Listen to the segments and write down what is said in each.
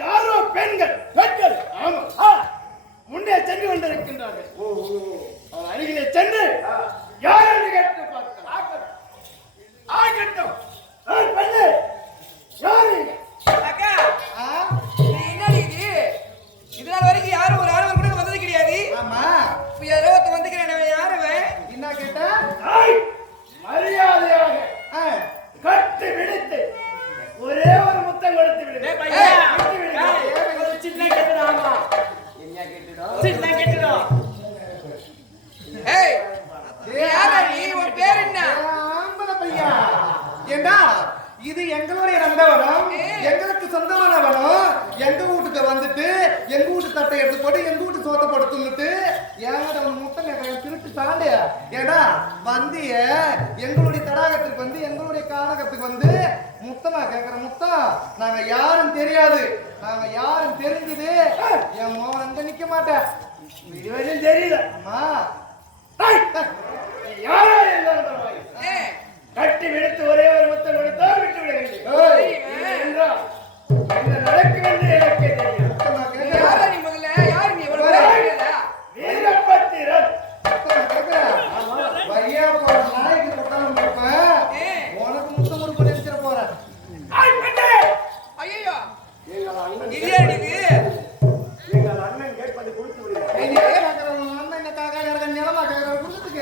யாரோ பெண்கள் முன்னே சென்று கொண்டிருக்கின்றார்கள். அருகிலே சென்று யார் என்று கேட்டு பார்க்கலாம். பெண்ணு யாரு? அக்கா, என்னடி இது? இதனால வரைக்கும் யாரும் ஒரு ஆளவன் கூட வந்தது கிடையாது. ஆமா, இப்ப யாரோ வந்துக்கிறேன். யாருவன் என்ன கேட்ட? மரியாதையாக கட்டு விடுத்து ஒரே ஒரு முத்தம் கொடுத்து விடு. சின்ன கேட்டுடும். என்ன கேட்டுடும்? சின்ன கேட்டுடும். ஏய், யாரா நீ? உன் பேர் என்ன? ஆம்பள பையா. ஏண்டா, இது எங்களுடைய நந்தவனம், எங்களுக்கு சொந்தமான வனம். எங்க வீட்டுக்கு வந்துட்டு எங்க வீட்டு தட்டை எடுத்து போட்டு எங்க வீட்டு சோத்தை போட்டு தின்னுட்டு ஏன்டா முட்டை திருட்டு தாண்டு. ஏடா வந்திய எங்களுடைய தடாகத்துக்கு வந்து எங்களுடைய கானகத்துக்கு வந்து முத்தமா கேட்கிற முத்தம். நாங்க யாரும் தெரியாது, நாங்க யாரும் தெரிஞ்சது என் மோகன் அங்க நிக்க மாட்டேன். இதுவரையும் தெரியல. அம்மா யாரா இருந்தாலும் கட்டி விடுத்து ஒரே ஒரு முத்தம் கொடுத்தா விட்டு விடுகிறேன். என்ன நடக்கும் என்று எனக்கே தெரியும். யாரா நீ? முதல்ல யாரு நீ? வீரபத்திரன் வையா போற நாய்க்கு தொட்டாலும் கொடுப்பேன். உனக்கு முத்தம் ஒரு பண்ணி வச்சிட போறேன். ஐயோ, இது யாரு இது? எங்கள் அண்ணன் கேட்பது கொடுத்து விடுகிறேன். அண்ணன் என்ன காக்கா கிடக்க நிலமா கேட்கற கொடுத்துக்க.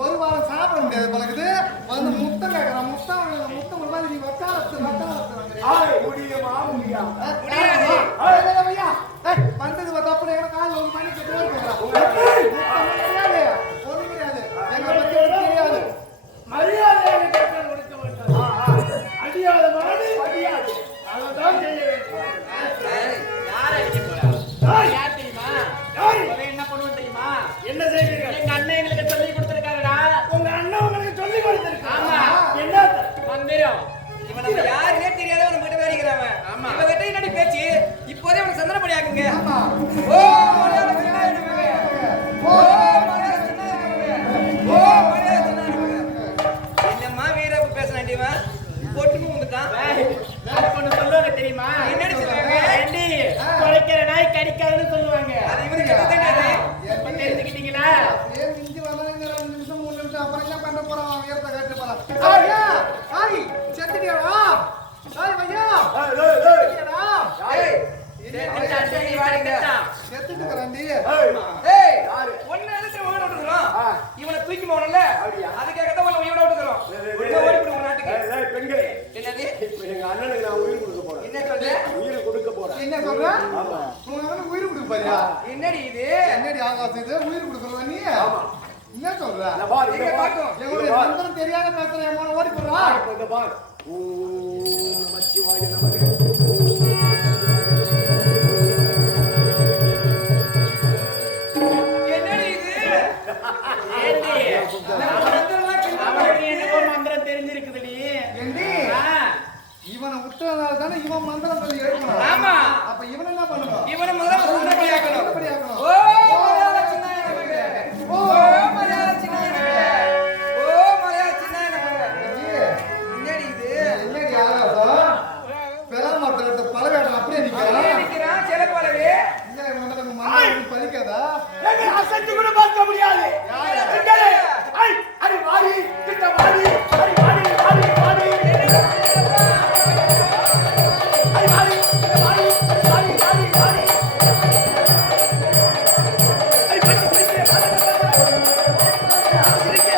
ஒரு வாரம் சாப்பிட முடியாது பழகுது. வந்து முத்தம் கேட்கறான். முத்தம் முத்தம் ஒரு மாதிரி நீ வக்காலத்து வந்தது தப்பு. கால ஒரு மணிக்கு ஒரு முடியாது. எங்களை பத்தி தெரியாது. மரியாதையாக கேட்க கொடுக்க மாட்டான். அடியாத மாடு அடியாது. அதான் செய்ய வேண்டும். என்ன பண்ணுவோம் தெரியுமா? என்ன செய்வீர்கள்? எங்க அண்ணன் எங்களுக்கு சொல்லி கொடுத்திருக்காருடா. உங்க அண்ணன் உங்களுக்கு சொல்லி கொடுத்திருக்காரு. ஆமா. என்ன மந்திரம்? இவன் நம்ம யாருன்னே தெரியாத ஒரு கிட்ட வேறிக்கிறவன். ஆமா. இவ கிட்ட என்னடி பேச்சு? இப்போதே உனக்கு சந்தன படி ஆக்குங்க. ஆமா. ஓ மரியாதை சின்ன இருக்கவே. ஓ மரியாதை சின்ன இருக்கவே. ஓ மரியாதை சின்ன இருக்கவே. என்னம்மா வீரப்பு பேசறான்டிவன்? பொட்டுக்கு வந்துட்டான். நான் ஒன்னு சொல்லுவாங்க தெரியுமா? என்னடி சொல்லுவாங்க? ஏண்டி குலைக்கிற நாய் கடிக்காதுன்னு சொல்லுவாங்க. அது இவனுக்கு தெரியாது. எப்ப தெரிஞ்சுக்கிட்டீங்களா? ஏன் மிஞ்சி வந்தா 2 நிமிஷம் 3 நிமிஷம் அப்புறம் என்ன பண்ண போறான்? வீரத்தை காட்டு போறான். காசு இது உயிர் கொடுக்கறதா நீ ஆமா. என்ன சொல்ற இந்த பாரு, இந்த இங்க பாரு. பாக்கும். எங்களுடைய மந்திரம் தெரியாத பேசுற என் ஓடி போடுறா இந்த பாரு. ஓம் நமச்சிவாய நமக. என்னடி இது ஏண்டி? மந்திரம்லாம் கிண்டல் அவனுக்கு பண்ணி. என்னமோ மந்திரம் தெரிஞ்சிருக்குது நீ ஏண்டி ஆ, இவனை விட்டதால தானே இவன் மந்திரம் சொல்லி எழுப்பணும் ஆமா. அப்ப இவன் என்ன பண்ணணும் இவனை முதல்ல சுண்டபடியாக்கணும். சுண்டபடியாக்கணும். ஓ மலையாள சின்னாய நமக. ஓ மலையாள சின்னாய நமக. ஓ மலையாள சின்னாய நமக. என்னடி இது என்னடி ஆகாசம் பெறாமத்த எடுத்த பழவேட்டம் அப்படியே அப்படியே நிக்கிறான் நிக்கிறான் சிலப்பளவே. இல்ல இவன் நம்ம மந்திரம் பலிக்காதா ஏங்க, அசைச்சு கூட பார்க்க முடியாது. சிங்களே, ஐ, அடி வாடி, கிட்ட வாடி, அடி வாடி, வாடி, வாடி. அடி வாடி, கிட்ட வாடி, வாடி, வாடி, வாடி. அடி பச்சை சிரிக்கே, சிரிக்கே,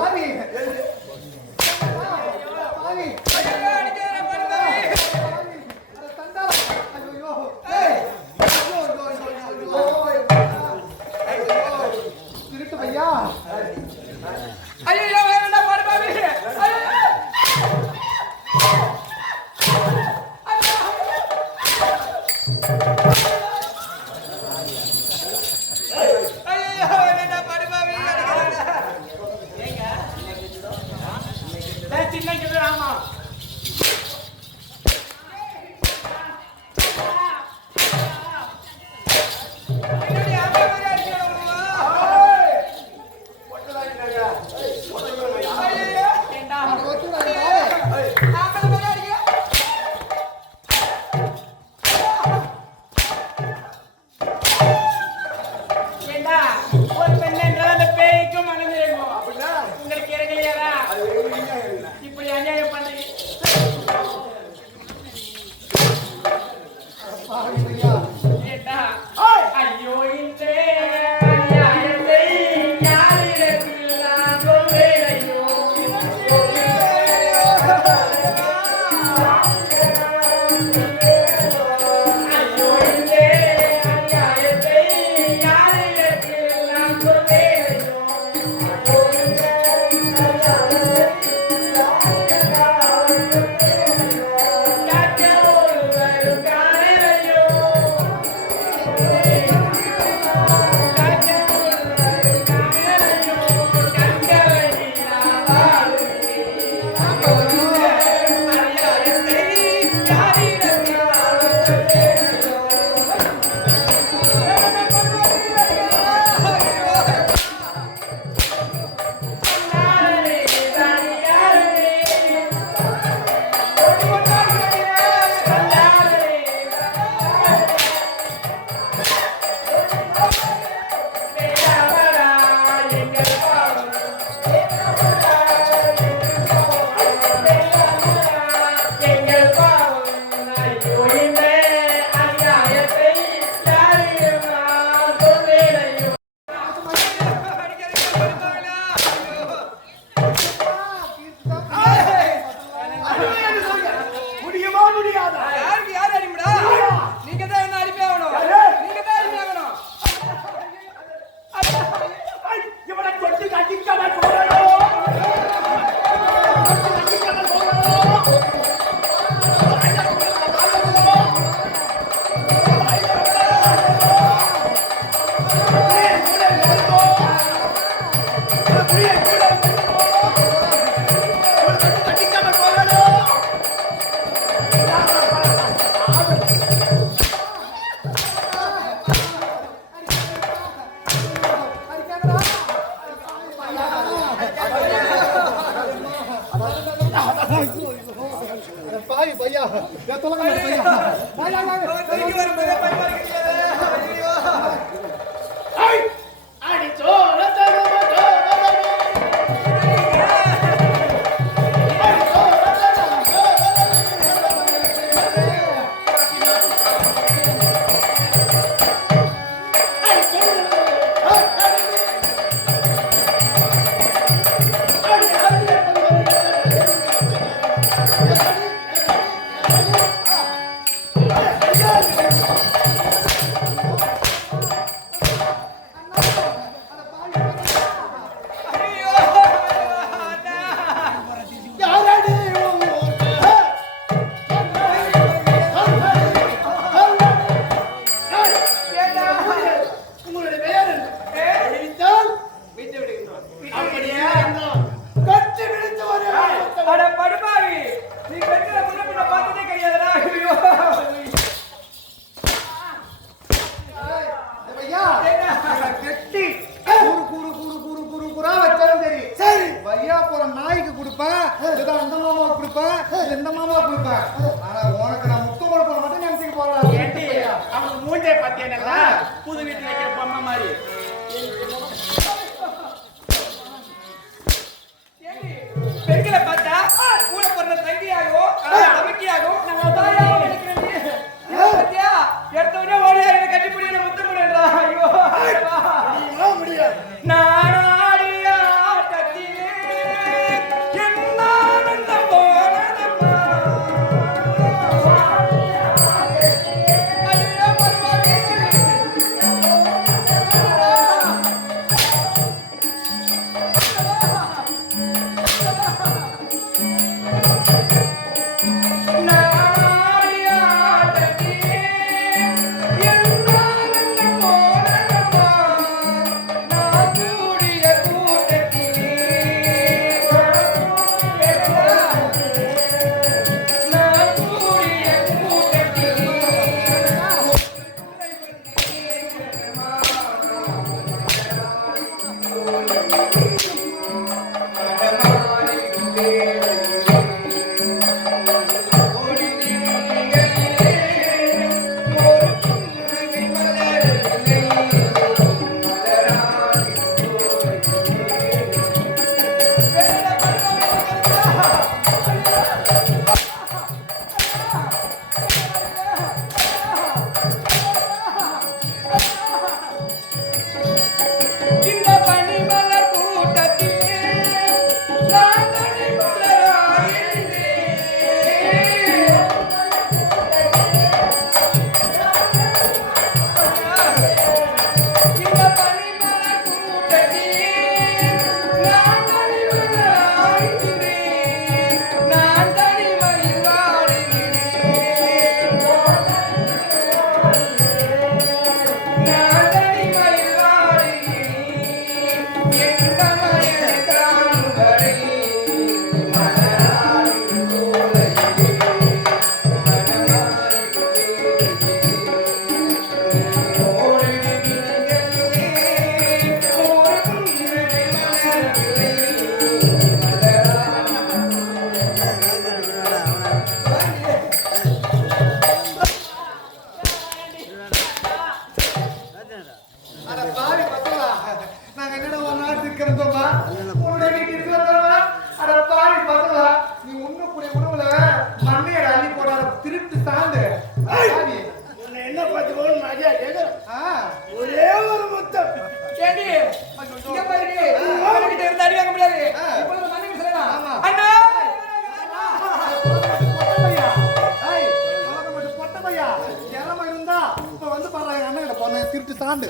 பாவி பாவி ஐயோ அடிக்கிறேன் படுபாவி. அட தண்டாளா ஐயோ ஏய் ஐயோ திருட்டு பையா ஐயோ வேணா படுபாவி. ஐயோ ஐயோ வேணா படுபாவி. டேய், சின்ன கிட்ட ஆமா என்னடி அம்மா மாதிரி அடிக்கிறவங்களா? ஐயோ ஏண்டா அட ஒத்துடா பாவி ஆம்பளை மாதிரி அடிக்கிற. ஏண்டா ஒரு பெண் என்றால் அந்த பேய்க்கும் மனதிருக்கும் அப்படின்னா, உங்களுக்கு இறங்கலையாடா அது எங்களுக்கு இல்லை. இப்படி அநியாயம் பண்ணி பாவி பையா ஏண்டா ஐயோ இந்த அநியாயத்தை யாரிடத்தில் நான் சொல்வேன் ஐயோ ஐயோ இந்த அநியாயத்தை யாரிடத்தில் நான் சொல்வேன் ஐயோ ஐயோ இந்த அநியாயத்தை பாய் பையா தொலைங்க பையா கைக்கு வரும்போது பயமா இருக்குது. ஐயோ. அடி சோர தரமோ ஐயோ. அண்ணா. யாரடி உங்களுடைய பெயர் அறிவித்தால் விட்டு விடுகின்றோம். அப்படியே கட்டி விடுத்து வர அட படுபாவி, நீ பெண்களை முன்ன பின்ன பார்த்ததே கிடையாதுடா. ஐயோ. பையா கெட்டி கூறு கூறு கூறு கூறு கூறு கூறா வச்சாலும் சரி சரி பையா போற நாய்க்கு கொடுப்பேன் ஏதோ அந்த மாமாவுக்கு கொடுப்பேன் இந்த மாமாவுக்கு கொடுப்பேன் ஆனா உனக்கு நான் முத்தம் கொடுப்பேன் மட்டும் நினைச்சுட்டு போகலாம் ஏண்டி அவனுக்கு மூஞ்சே பார்த்தேன்னா புது வீட்டுல வைக்கிற பொம்மை மாதிரி. ஏண்டி, பெண்களை பார்த்தா கூட பிறந்த தங்கியாகவும் தமக்கியாகவும் நம்ம தாயாகவும் இருக்கிறேன் நீ. இதை பார்த்தியா? எடுத்த உடனே ஓடியா என்னை கட்டிப்பிடி என்னை முத்தம் கொடுன்றா. ஐயோ. முடியாது நானாடிய ஆட்டத்திலே என் ஆனந்தம் போனதம்மா. ஐயோ பரவாயில்லை. நானாடிய ஆட்டத்திலே என் ஆனந்தம் போனதம்மா. நான் கூடிய கூட்டத்திலே நான் கூடிய கூட்டத்திலே இந்த பனிமலர் கூட்டத்திலே நான் தனிமலராயிருந்தேன். இந்த பனிமலர் கூட்டத்திலே நான் தனிமலராயிருந்தேன். நான் தனிமையில் வாழுகிறேன். நான் தனிமையில் வாழுகிறேன். என் கமலை காணும் வரை மலராடும் சோலையிலே மனமாய் ஓரிரு விழிகளிலே ஒரு புன்னகை மலரவில்லை. அட பாவி பசங்களா நாங்க என்னடா ஒரு நாள் இருக்கிறோமா உன்னுடைய வீட்டுக்கு இருக்கிறோமா அட பாவி பசங்களா நீ உண்ணக்கூடிய உணவுல மண்ணையை அள்ளி போடாத திருட்டு சாந்து பாவி. உன்னை என்ன பத்தி போகணும் மரியா கேட்கிறேன் ஆ ஒரே ஒரு முத்தம் ஏண்டி, இங்க பாருடி, அவன்கிட்ட இருந்து அடி வாங்க முடியாது. இப்பொழுது மன்னிப்பு சொல்லலாம். ஆமா. அண்ணா. பொட்டமையா ஏய் உலகம் பொட்டமையா இறம இருந்தா இப்ப வந்து பாரு என் அண்ணன் போன திருட்டு சாந்து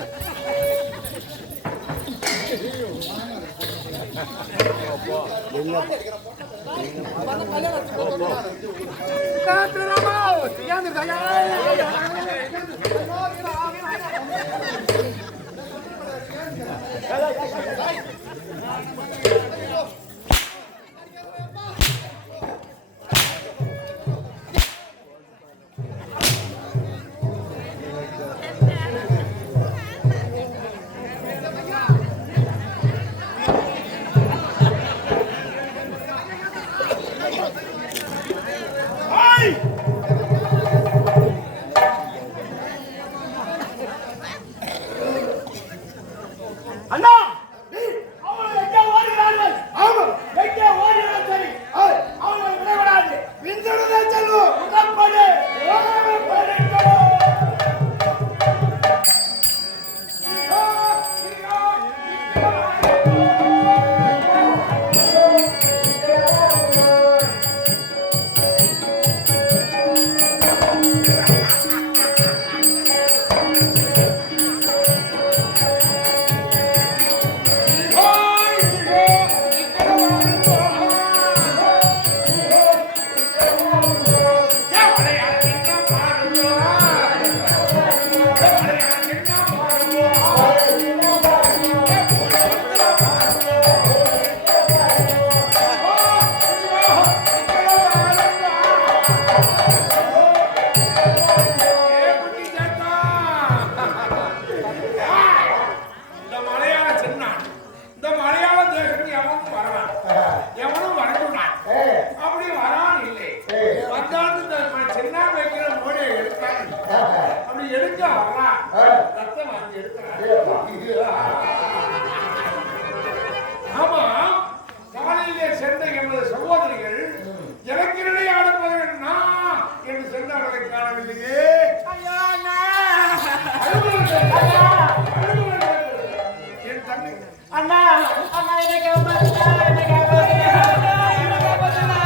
இல்லையே. ஐயோ அண்ணா என் தங்கை அண்ணா அண்ணா என்னை காப்பாத்துடா என்னை காப்பாத்துடா என்னை காப்பாத்துடா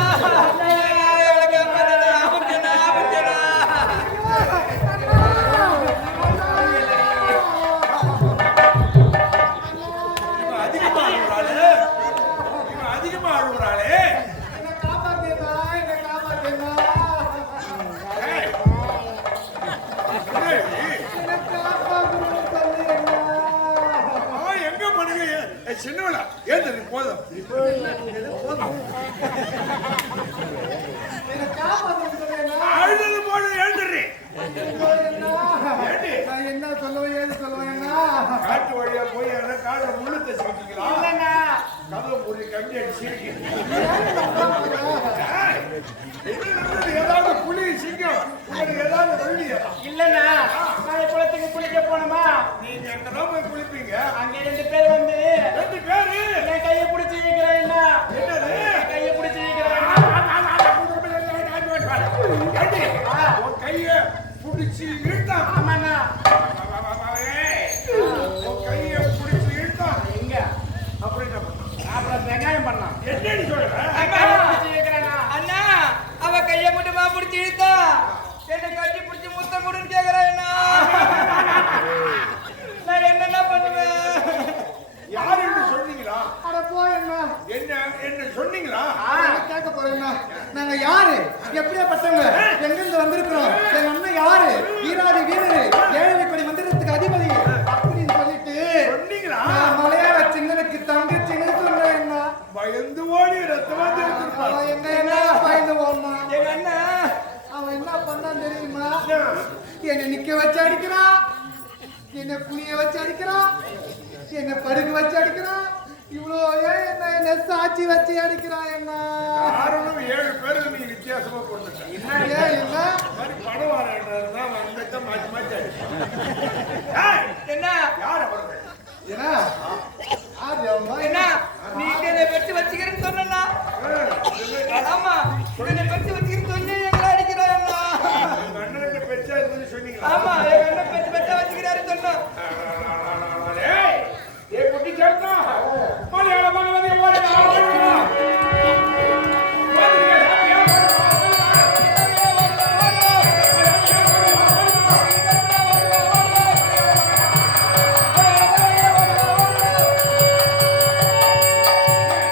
அதிகமா அழுகுறாளே. என்னை காப்பாத்துடா என்னை காப்பாத்துடா ஏய், என்னை காப்பாத்துன்னு சொல்லுங்கண்ணா. எங்க பண்ணுங்க சின்னவளா ஏன் போதும் என்னை காப்பாத்துன்னு சொல்லுங்கண்ணா. அழுது போது எழுந்துடுறேன். நான் என்ன சொல்லுவேன் ஏது சொல்லுவேன்னா காட்டு வழியா போய் காலை முள்ளு தச்சுக்கிட்டீங்களா? இல்லண்ணா கதவு மூடி கம்பி அடிச்சு ஏதாவது புலி சிங்கம் உங்களுக்கு ஏதாவது வழியா? இல்லண்ணா நான் குளத்துக்கு குளிக்க போனோமா நீங்க எங்கதான் போய் குளிப்பீங்க? அங்க 2 பேர் வந்து 2 பேரு என் கையை பிடிச்சி வைக்கிறேன்னா என்னது? கையை பிடிச்சி வைக்கிறேன் உன் கைய புடிச்சு இழுத்தான். ஆமாண்ணா உன் கைய புடிச்சு இழுத்தான். எங்க அப்புறம் என்ன பண்ண? அப்புறம் வெங்காயம் பண்ணான் என்னடி சொல்ற? கையை பிடிச்சி வைக்கிறேன்னா அண்ணா அவ கைய மட்டுமா பிடிச்சி இழுத்தா என்ன கட்டி பிடிச்சி முத்தம் கொடுன்னு கேக்குறாண்ணா நான் என்னென்ன பண்ணுவேன்? யாருன்னு சொன்னீங்களா? அட போயண்ணா என்ன சொன்னீங்களா? கேட்க போறேன்னா நாங்க யாரு எப்படியாப்பட்டவங்க எங்கிருந்து வந்திருக்கிறோம் எங்க அண்ணன் யாரு வீராதி வீரரு ஏழரை கோடி மந்திரத்துக்கு அதிபதி அப்படின்னு சொல்லிட்டு சொன்னீங்களா? நான் மலையாள சின்னனுக்கு தங்கச்சின்னு சொல்றேன்னா பயந்து ஓடி ரத்தமா தெரிஞ்சிருப்பான். அவன் எங்க என்ன பயந்து ஓடனா எங்க அண்ணன் அவன் என்ன பண்ணான் தெரியுமா என்னை நிக்க வச்சு அடிக்கிறான் என்னை புளிய வச்சு அடிக்கிறான் என்னை படுக்க வச்சு அடிக்கிறான் இவ்வளோ ஏன் என்ன சாட்சி வச்சு அடிக்கிறான் என்ன காரணம் 7 பேருக்கு நீ வித்தியாசமா போட்டுட்ட. ஏன் என்ன மாதிரி படம் வரேன்றதுதான் வந்தத மாத்தி மாத்தி அடிச்சான். என்ன யார வரது? ஏன்னா ஆதி அம்மா என்ன நீ என்னை பெற்று வச்சுக்கிறேன்னு சொன்னா ஆமா என்னை பெற்று வச்சுக்கிறேன்னு சொல்லி எங்களை அடிக்கிறாண்ணா அண்ணனுக்கு பெருசா இருக்குன்னு சொன்னீங்களா? ஆமா எங்க அண்ணன் பெற்று பெற்ற வச்சுக்கிறாரு சொன்னா ஏய், ஏய் குட்டி சேர்த்தா மலையாள பகவதி ஓடி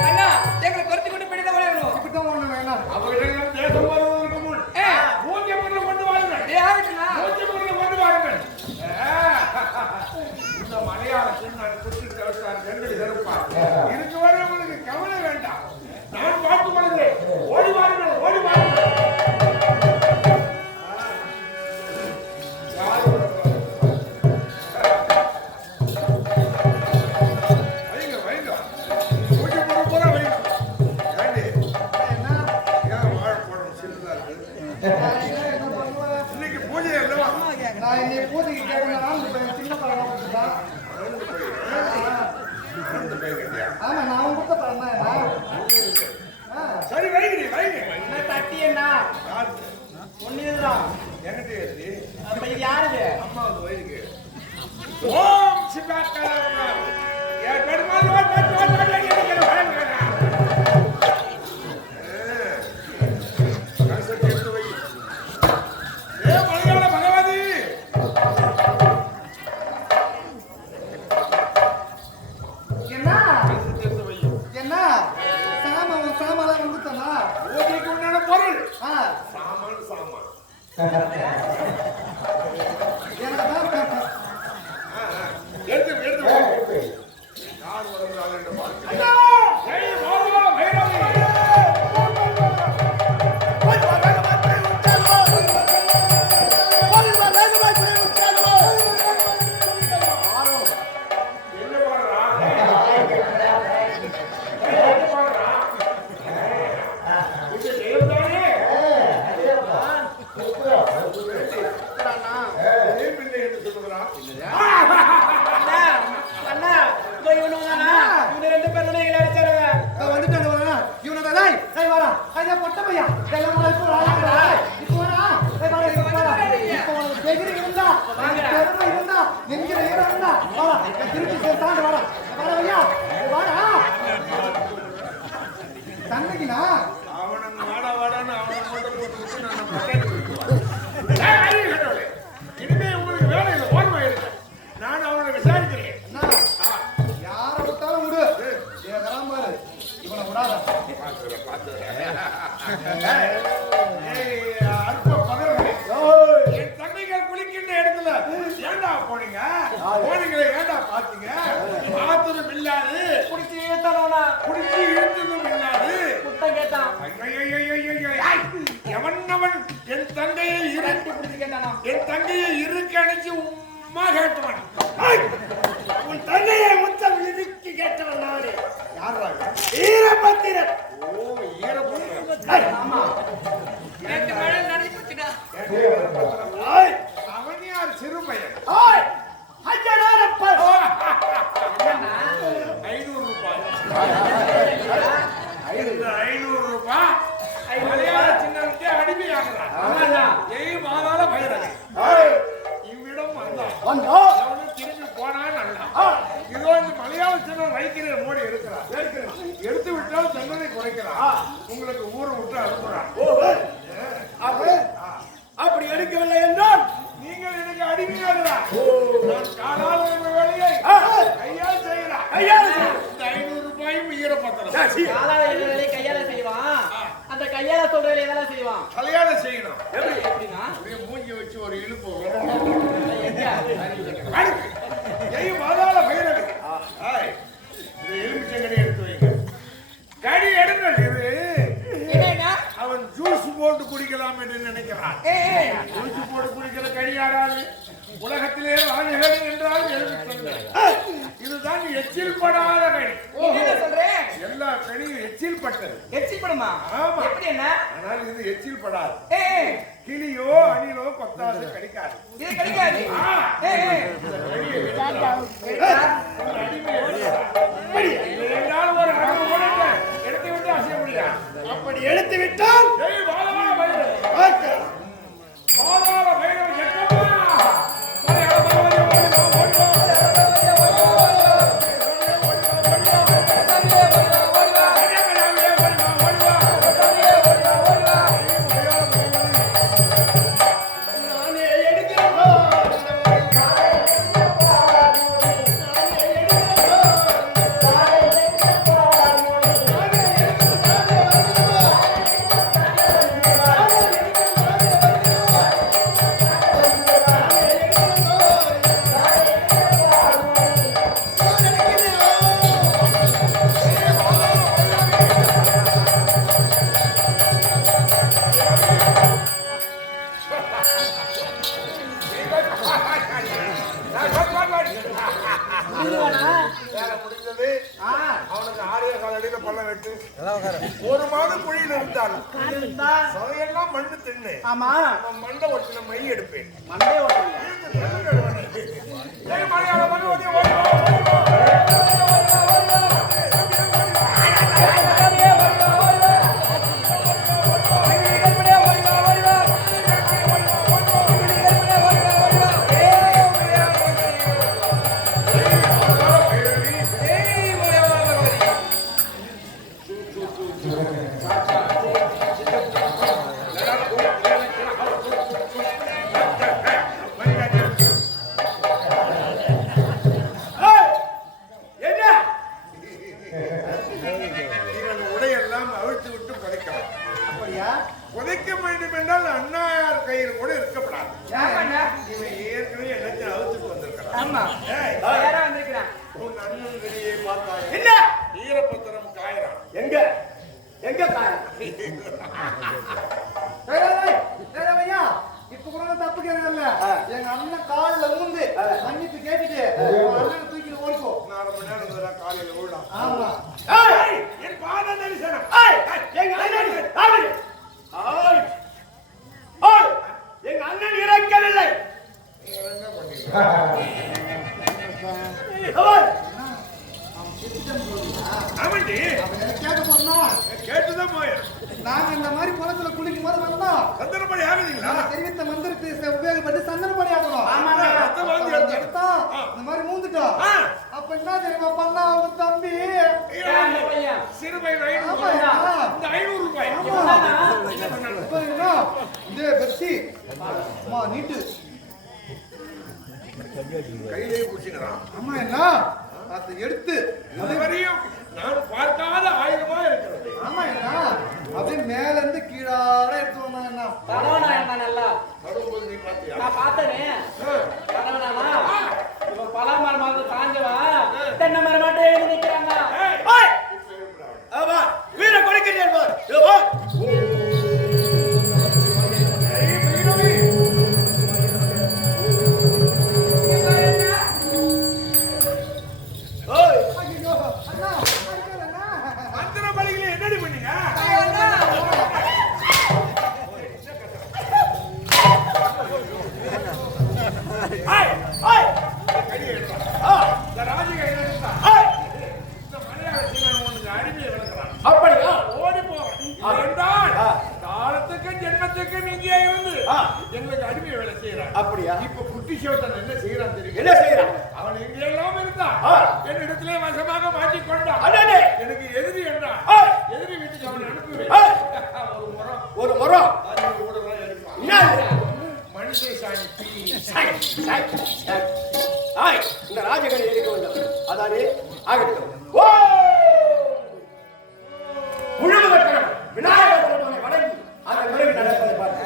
அண்ணா எங்களை குறைச்சி கொண்டு போயிட்டு ஓடிடணும் இப்படித்தான் ஒண்ணு வேணாம் அவர்கள் தேசம் வருவதற்கு முன் மூஞ்சி பொருள் கொண்டு வாருங்கள். ஆகட்டும்ண்ணா மூஞ்சி பொருள் கொண்டு வாருங்கள். இந்த மலையாளத்தில் நான் குத்தி தவிர்த்தான் செங்கடி தருப்பார். இதுக்கு வரை உங்களுக்கு கவலை வேண்டாம். நான் பார்த்துக் கொள்கிறேன். ஓடி வாருங்கள், ஓடி வாருங்கள். வைங்க, வைங்க. மூஞ்சி பொருள் பூரா வைங்க. ஏண்டி? என்ன ஏன் வாழை போடணும் சின்னதா இருக்கு? என்ன பண்ணுவேன் இன்னைக்கு பூஜை அல்லவா? நான் இன்னைக்கு பூஜைக்கு கேட்கணும் சின்ன பழம் நடந்து போய்கிட்டியா? ஆமா நான் உங்ககிட்ட பண்ணேன் சரி வைங்க, வைங்க. என்ன தட்டி என்ன யாருக்கு? ஒண்ணுதான் என்கிட்ட எழுதி அப்ப இது யாருது அம்மாவுக்கு வயிறுக்கு. ஓம் சிவாக்காரர் என் பெருமாள் கலசத்தை எடுத்து வை. ஏ மலையாள பகவதி, என்ன கலசத்தை எடுத்து வை. என்ன சாமான் வந்துட்டானா பூஜைக்கு உண்டான பொருள் ஆ சாமான் சாமான். எனக்கு எடுத்து எடுத்து வை. யார் வருகிறாள் என்று பார்க்கிறேன். ஜெய் பாபா பைரவி. என்ன பாடுறா? என்ன பாடுறா? இது தெய்வம்தானே? ஏன் பிள்ளை என்று சொல்லுகிறான்? அண்ணா அண்ணா இதோ இவனு வந்தானா இவங்க 2 பேரும் எங்களை அடிச்சாருங்க வந்துட்டான் இவனை தான் வரா ஐயா பொட்ட பையா எல்லாம் இப்போ வாடா. ஏய் வாடா, இங்க வாடா. இப்போ உனக்கு degree இருந்தா, பெருமை இருந்தா, நெஞ்சில ஈரம் இருந்தா, வாடா. திருப்பி சேர்த்தாண்டு வாடா. வாடா ஐயா. வாடா. தன்னைக்குனா அவனுக்கு வாடா வாடான்னு அவனை மட்டும் போட்டு விட்டு நான் பக்கத்து போயிடுவேன். இனிமே உங்களுக்கு வேலை இல்லை, ஓர்மை இருக்கு. நான் அவனை விசாரிக்கிறேன். அண்ணா, யாரை விட்டாலும் விடு. ஏன் பாரு, இவனை விடாத. அற்ப பதர்களே, என் தங்கைகள் குளிக்கின்ற இடத்துல ஏண்டா போனீங்க? போனீங்களே ஏண்டா பாத்தீங்க? பார்த்ததும் இல்லாது, குடிச்சு ஏத்தானோனா குடிச்சு இழுத்ததும் இல்லாது, குத்தம் கேட்டான் எவனவன் என் தங்கையை இரண்டு குடிச்சு கேட்டானா என் தங்கையை இறுக்கி அணைச்சு உம்மா கேட்டவன். உன் தங்கையை முத்தம் இறுக்கி கேட்டவன் நானே. யாரா? ஈரபத்திரன். ஓ, ஈரபத்திரன். ஆமா நேத்து மழை நனைஞ்சு போச்சுடா. அவன் யார்? சிறுமையன். ஓய் ஐயனாரப்ப 500 ரூபாய். இந்த 500 ரூபாய் மலையாள சின்னனுக்கே அடிமையாகிறான். ஏய் மாதாள பைரவி, இவ்விடம் வந்தான். அவனும் திரும்பி போனான். நல்லா இதோ இந்த மலையாள சின்னம் வைக்கிற மோடி எடுக்கிறான். எடுத்து விட்டால் தண்டனை குறைக்கிறான். உங்களுக்கு ஊரை விட்டு அனுப்புறான். அப்படி எடுக்கவில்லை என்றால் நீங்கள் எனக்கு அடிமையாகிறான். நான் காலால் என்ற வேலையை கையால் செய்கிறான். இந்த 500 ரூபாயும் ஈரப்பத்திரம். காலால எழுத வேலையை கையால செய்வான். அந்த கையால சொல்ற வேலையை எதால செய்வான்? கல்யாண செய்யணும். எப்படின்னா அப்படியே மூஞ்சி வச்சு ஒரு இழுப்பு. எங்க? ஏய் மாதாள பைரவி, இந்த எலுமிச்சங்கனி எடுத்து வைங்க. கடி எடுங்கள். இது என்னங்க? அவன் ஜூஸ் போட்டு குடிக்கலாம் என்று நினைக்கிறான். ஜூஸ் போட்டு குடிக்கிற கடி யாராது? உலகத்திலே ராஜகடி என்றால் எலுமிச்சங்கனி. இதுதான் எச்சில் படாத கடி. என்ன சொல்றேன்? எல்லா கடியும் எச்சில் பட்டது. எச்சில் படுமா? ஆமா. எப்படி என்ன? ஆனால் இது எச்சில் படாது. ஏய் கிளியோ அணிலோ கொத்தாது கடிக்காது. இது கிடைக்காது. ஏய் இந்த கடியை எடுக்கலாம். அடிமை என்னால் ஒரு அடி உடைக்க எடுத்து விட்டு அசைய முடியாது. அப்படி எடுத்து விட்டால் ஏய் பாலமா பைரவி, பாலால பைரவி எட்டம்மா. மலையாள பகவதி ஓடி வா, ஓடி வா. வேலை முடிந்தது. அவனுக்கு 6 கால் அடியில பள்ளம் வெட்டு. ஒரு மாதம் குழியில் இருந்தாலும் சதையெல்லாம் மண்ணு தின்னு. ஆமா அவன் மண்டை ஒட்டின மை எடுப்பேன். மண்டே ஓட்டல. ஏய் மலையாள பகவதி ஓடி வா, ஓடி வா. இவன் உடையெல்லாம் அவிழ்த்து விட்டு புதைக்கலாம். அப்படியா? புதைக்க வேண்டும் என்றால் அண்ணாயார் கையில் கூட இருக்கப்படாது. ஏங்க? இவன் ஏற்கனவே எல்லாத்தையும் அவுத்துட்டு வந்திருக்கிறான். ஆமா ஏய், யாரா வந்திருக்கான்? உன் அண்ணன் வெளியே பார்த்தாயா? என்ன? ஈரப்பத்திரம் காயறான். எங்க எங்க காய்? ஐயா, இப்ப கூட தப்பு கேட்கல. எங்க அண்ணன் கால்ல ஊந்து மன்னிப்பு கேட்டுட்டு அண்ணன் தூக்கிட்டு ஓடிப்போ. 4 மணி நேரம் இதெல்லாம் காலையில ஓடலாம். ஆமா. என் பாத தரிசனம். எங்க அண்ணன் எங்க அண்ணன் இறக்கவில்லை. நீங்க என்ன பண்ணீங்க? அவன் அவன்டி கேட்க போனா கேட்டுதான் போயிடும். நாங்க இந்த மாதிரி குளத்துல குளிக்கும் போது வந்தோம். சந்தனப்படி ஆகுதுங்களா? தெரிவித்த மந்திரத்தை உபயோகப்பட்டு சந்தனப்படி ஆகணும். ரத்தம் வாந்தி எடுத்தா. எடுத்தோம். இந்த மாதிரி மூந்துட்டோம். அப்ப என்ன தெரியுமா பண்ணா அவங்க தம்பி சிறுமை ஆமாயா. இந்த 500 ரூபாய் இப்ப என்ன இந்த பெப்சி அம்மா நீட்டு கையிலேயே குடிச்சுக்கிறான். அம்மா என்ன அதை எடுத்து இதுவரையும் நான் பார்க்காத ஆயுதமா இருக்கிறது. ஆமா என்ன அப்படியே மேல இருந்து கீழாட எடுத்து வந்தாங்க என்ன தலைவனா என்ன நல்லா வரும்போது நீ பார்த்தியா? நான் பார்த்தனே தலைவனாமா இவன் பலா மரம் வந்து காஞ்சவா தென்னை மரம் மட்டும் எழுதி நிக்கிறாங்க. ஆமா வீர கொடுக்கிறேன் பார். ஐயோ அண்ணா அண்ணா மந்திர பலிகளை என்னடி பண்ணீங்க? கையை எடுத்தா. இந்த ராஜிகை எடுத்தா. இந்த மலையாள சீனன் உனக்கு அடிமையை விளக்குறான். அப்படியா? ஓடி போறேன் என்றால் காலத்துக்கு ஜென்மத்துக்கு இங்கே இருந்து எங்களுக்கு அடிமை வேலை செய்யறான். அப்படியா? இப்ப குட்டி சிவத்தன் என்ன செய்யறான் தெரியும்? என்ன செய்யறான்? அவன் எங்கே எல்லாம் இருந்தான். என்னிடத்திலே வசமாக மாட்டிக் கொண்டான். அடடே! எனக்கு எதிரி என்றான். எதிரி வீட்டுக்கு அவனை அனுப்புவேன். ஒரு முறம் அது ஓடலாம் எடுப்பான். என்ன? மனுஷ சாணி பீ. இந்த ராஜகணி இருக்க வேண்டும். அதானே ஆகட்டும். உழவு கட்டணம் விநாயகர் பெருமானை வணங்கி அதன் பிறகு நடப்பதை பார்த்து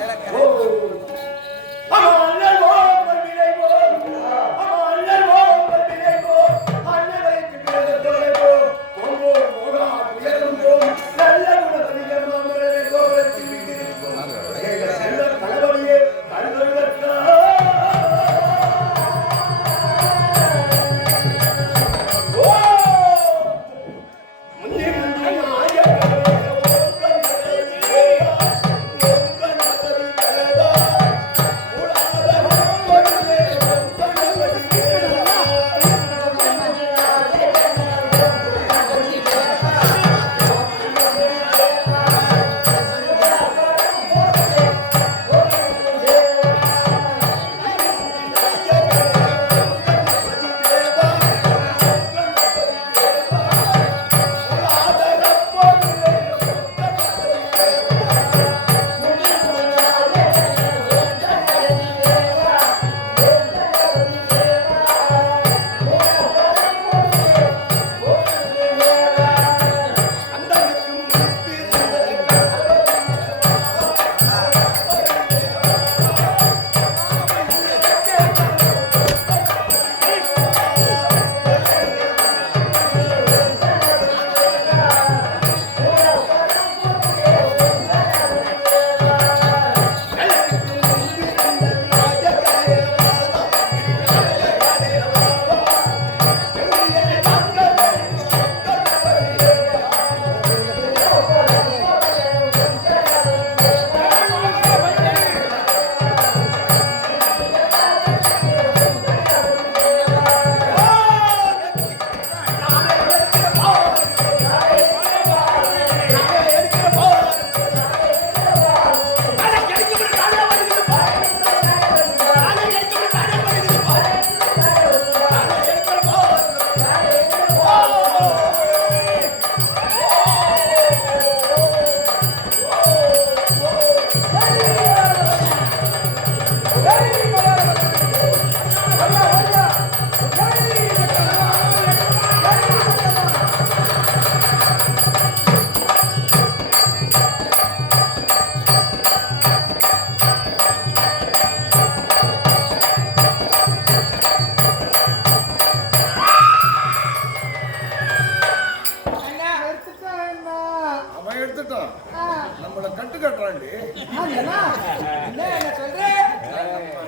நம்மள கட்டு கட்டுறாண்டி.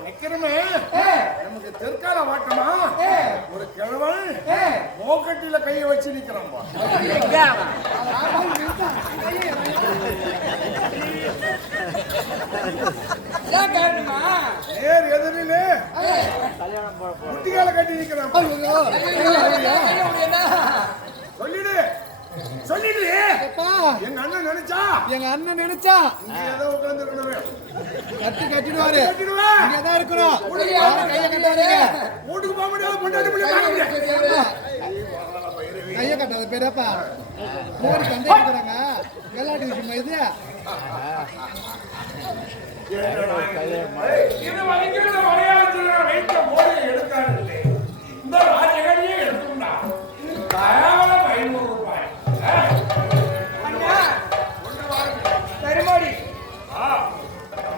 நிக்கிறமே நமக்கு தெற்கால வாட்டமா ஒரு கிழவன் மோக்கட்டில கையை வச்சு நிக்கிறான். நேர் எதிரிலே முட்டிகால கட்டி நிக்கிறான். சொல்லிடு சொல்லிடு எங்க அண்ணன் நினைச்சா எங்க அண்ணன் நினைச்சா இங்க ஏதோ உட்கார்ந்து இருக்கணுமே. கட்டிடுவாரு. கட்டிடுவேன். இங்கதான் இருக்கிறோம். கையை கட்டாதீங்க. வீட்டுக்கு போக முடியாது, பொண்டாட்டி பிள்ளை பார்க்க முடியாது. கையை கட்டாத பெரியப்பா. மோடி கண்டே இருக்கிறாங்க. விளையாட்டு விஷயமா இது? இது வரைக்கும் இந்த மலையாளத்தில் வைத்த மோடியை எடுத்தார்களே, இந்த ராஜகடியை எடுத்துட்டா கேவலம் 500 ரூபாய். அண்ணா கருமாடி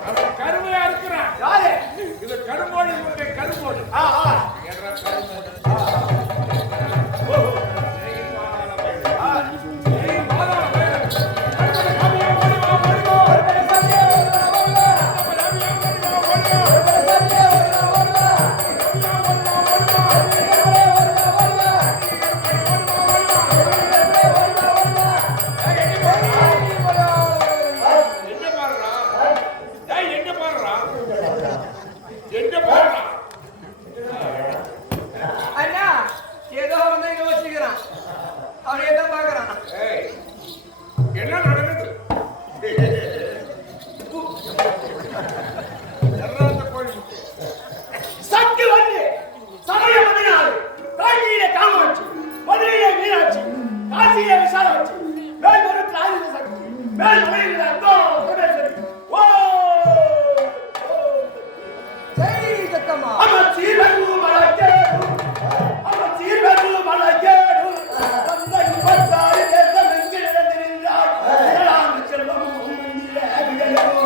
அவன் கருமையா இருக்கிறான். யாரு இது கருமோடி முட்டை, கருமோடி. என்ற கருமோடி. அண்ணா ஏதோ வந்து யோசிக்கிறான், அவன் ஏதோ பாக்குறான். என்ன நடக்குது? எர்ராந்த கோழி முட்டை. சக்தி வந்து சமய மதினாறு காஞ்சியிலே காமாட்சி, மதுரையிலே மீனாட்சி, காசியிலே விசாலாட்சி, மேல்மருத்தில் ஆயுத சக்தி, மேல்மலையிலே அந்தோ குணேஸ்வரி. ஓ ஜெய் சத்தம்மா. அமர்ச்சீர் வெகு மலக்கேடு, அமர்ச்சீர் வெகு மலக்கேடு, தந்தை பத்தாறு தேசம் எங்கு நடந்திருந்தாய், ஏழாண்டு செல்வமும் உன்னிலே விளையும்.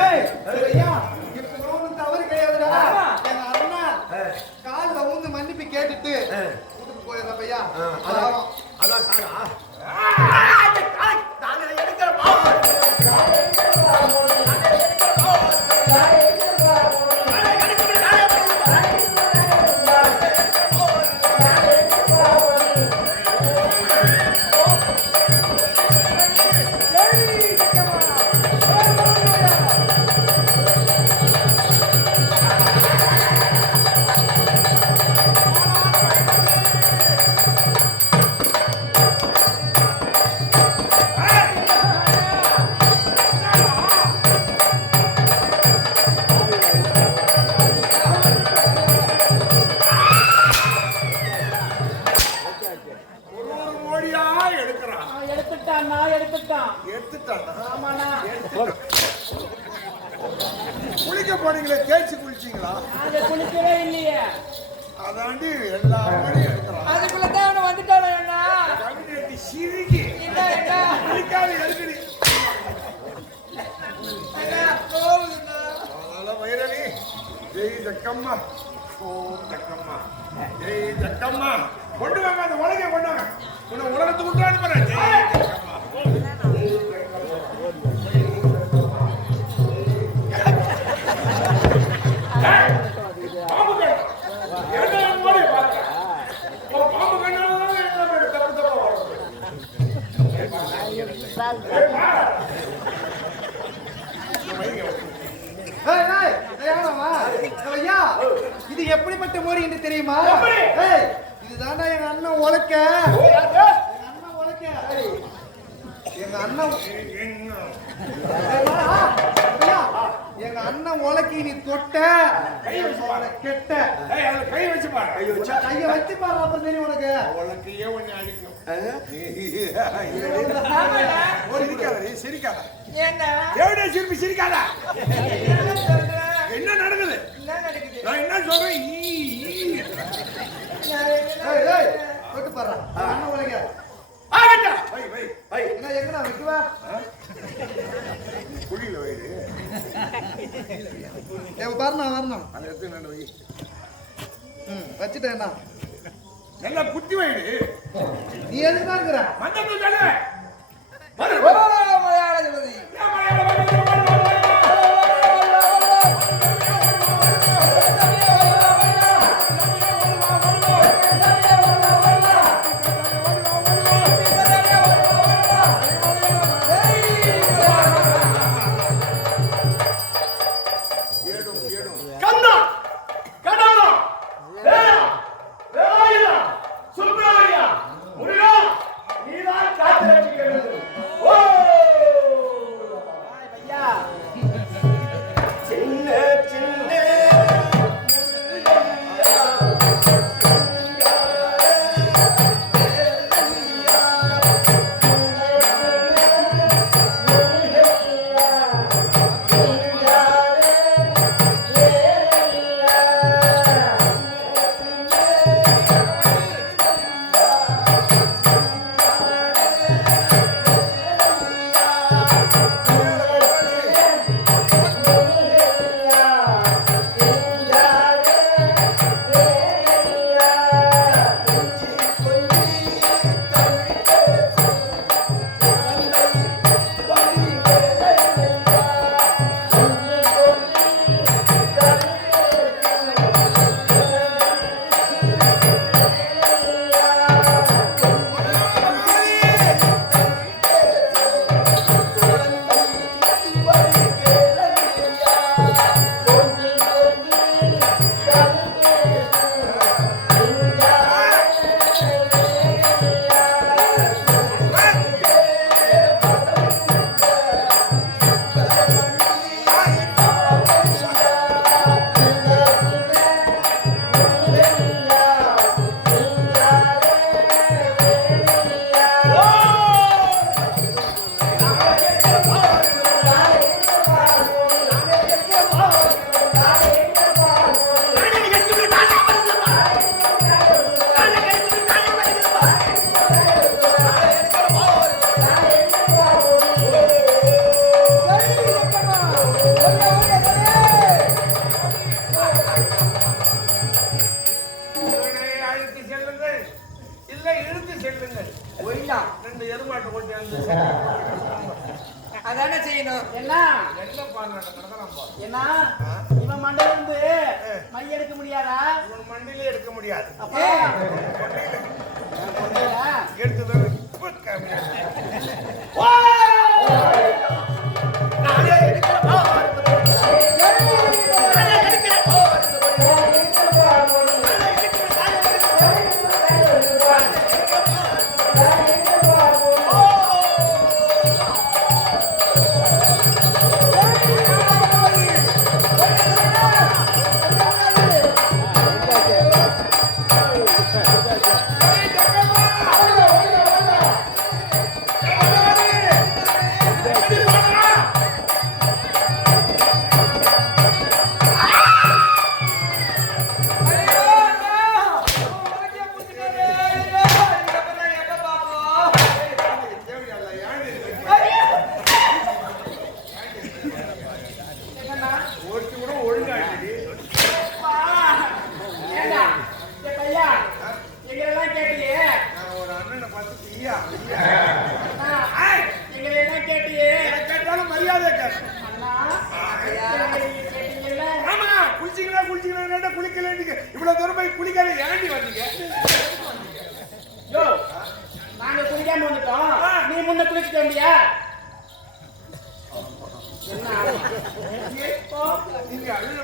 ஏய், ஐயா, இப்ப ஒண்ணும் தவறு கிடையாதுடா. எங்க அண்ணன் கால்ல ஊந்து மன்னிப்பு கேட்டுட்டு வீட்டுக்கு போயிடுறப்ப ஐயா. அதான் காலா. குளிக்க போனீங்களே தேய்ச்சி குளிச்சீங்களா? அது குளிக்கவே இல்லையே. அதாண்டி எல்லா மணி எடுக்கிறான். அதுக்குள்ளதான் அவனை வந்துட்டானே என்ன கவிதை சிரிக்கி என்ன என்ன குளிக்காது எடுக்கடி. அதனால வைரவி ஜெய் ஜக்கம்மா ஓம் ஜக்கம்மா ஜெய் ஜக்கம்மா கொண்டு வாங்க அந்த உலகை கொண்டு வாங்க. உன்னை உலகத்துக்கு கொண்டு அனுப்புறேன். ஜெய் ஜக்கம்மா இது எப்படிப்பட்ட மோரி என்று தெரியுமா? இதுதான்டா எங்க அண்ணன் உழைக்க. எங்க அண்ணன் உலக்கி நீ தொட்ட கெட்ட கை வச்சு பாரு. கைய வச்சு பாரு அப்ப தெரியும் உனக்கு. உலக்கையே ஒண்ணு அடிக்கும். சிரிக்காத தேவடைய சிரிப்பி சிரிக்காத. என்ன நடக்குது? நான் என்ன சொல்றேன்? தொட்டு பாரு அண்ணன் உலக. எங்கடா வைக்குவா? குழியில வயிறு வரணும் வரணும். அந்த இடத்துல நல்ல வை. வச்சுட்டேன். நல்லா குத்தி வயிறு. நீ எதுக்கு இருக்கிற மஞ்சள் சொல்லு. மலையாள ஜனதி அதானே செய்யணும். என்ன என்ன இவன் மண்டையில இருந்து மை எடுக்க முடியாதா? இவன் மண்டையிலே எடுக்க முடியாது. அப்பா எடுத்து நீங்க கேட்டீங்கல்ல? ஆமா குளிச்சிங்களா குளிக்கலன்னு இவ்வளவு தூரம் போய் குளிக்காத ஏண்டி வந்தீங்க? யோ, நாங்க குளிக்காம வந்துட்டோம். நீ முன்ன குளிச்சுட்டு வந்தியா? என்ன நீங்க அழுத